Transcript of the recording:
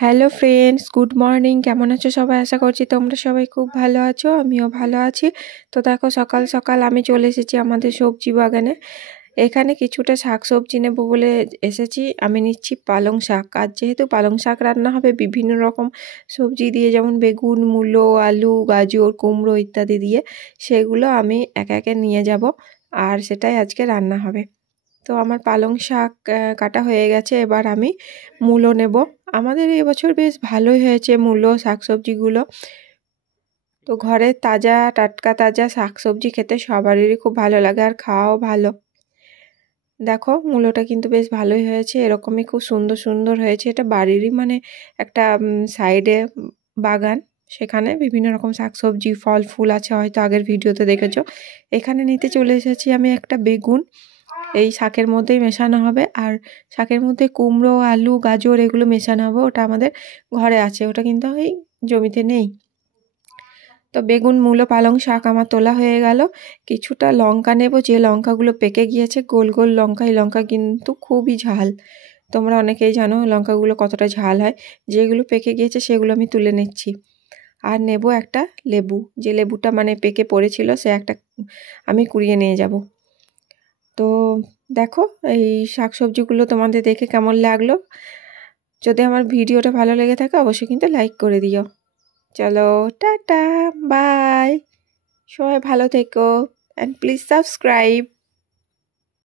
Hello friends, good morning. কেমন আছো সবাই? আশা করছি তোমরা সবাই খুব ভালো আছো, আমিও ভালো আছি। তো দেখো, সকাল সকাল আমি চলে এসেছি আমাদের সবজি বাগানে। এখানে কিছুটা শাক সবজি নেবো বলে এসেছি। আমি নিচ্ছি পালং শাক। আর যেহেতু পালং শাক রান্না হবে বিভিন্ন রকম সবজি দিয়ে, যেমন বেগুন, মূলো, আলু, গাজর, কুমড়ো ইত্যাদি দিয়ে, সেগুলো আমি একে একে নিয়ে যাব, আর সেটাই আজকে রান্না হবে। তো আমার পালং শাক কাটা হয়ে গেছে, এবার আমি মূলো নেব। আমাদের এবছর বেশ ভালোই হয়েছে মূলো শাকসবজিগুলো। তো ঘরের তাজা টাটকা তাজা শাকসবজি খেতে সবারই খুব ভালো লাগে, আর খাওয়াও ভালো। দেখো, মূলোটা কিন্তু বেশ ভালোই হয়েছে, এরকমই খুব সুন্দর সুন্দর হয়েছে। এটা বাড়িরই মানে একটা সাইডে বাগান, সেখানে বিভিন্ন রকম শাকসবজি ফল ফুল আছে, হয়তো আগের ভিডিওতে দেখেছো। এখানে নিতে চলে এসেছি আমি একটা বেগুন। এই শাকের মধ্যেই মেশানো হবে, আর শাকের মধ্যে কুমড়ো, আলু, গাজর এগুলো মেশানো হবে। ওটা আমাদের ঘরে আছে, ওটা কিন্তু এই জমিতে নেই। তো বেগুন, মূলো, পালং শাক আমার তোলা হয়ে গেল। কিছুটা লঙ্কা নেব, যে লঙ্কাগুলো পেকে গিয়েছে, গোল গোল লঙ্কা। এই লঙ্কা কিন্তু খুবই ঝাল, তোমরা অনেকেই জানো লঙ্কাগুলো কতটা ঝাল হয়। যেগুলো পেকে গিয়েছে সেগুলো আমি তুলে নিচ্ছি। আর নেব একটা লেবু, যে লেবুটা মানে পেকে পড়েছিল, সে একটা আমি কুড়িয়ে নিয়ে যাব। তো দেখো, এই শাকসবজিগুলো তোমাদের দেখে কেমন লাগলো? যদি আমার ভিডিওটা ভালো লেগে থাকে অবশ্যই কিন্তু লাইক করে দিও। চলো, টাটা, বাই। সবাই ভালো থেকো, অ্যান্ড প্লিজ সাবস্ক্রাইব।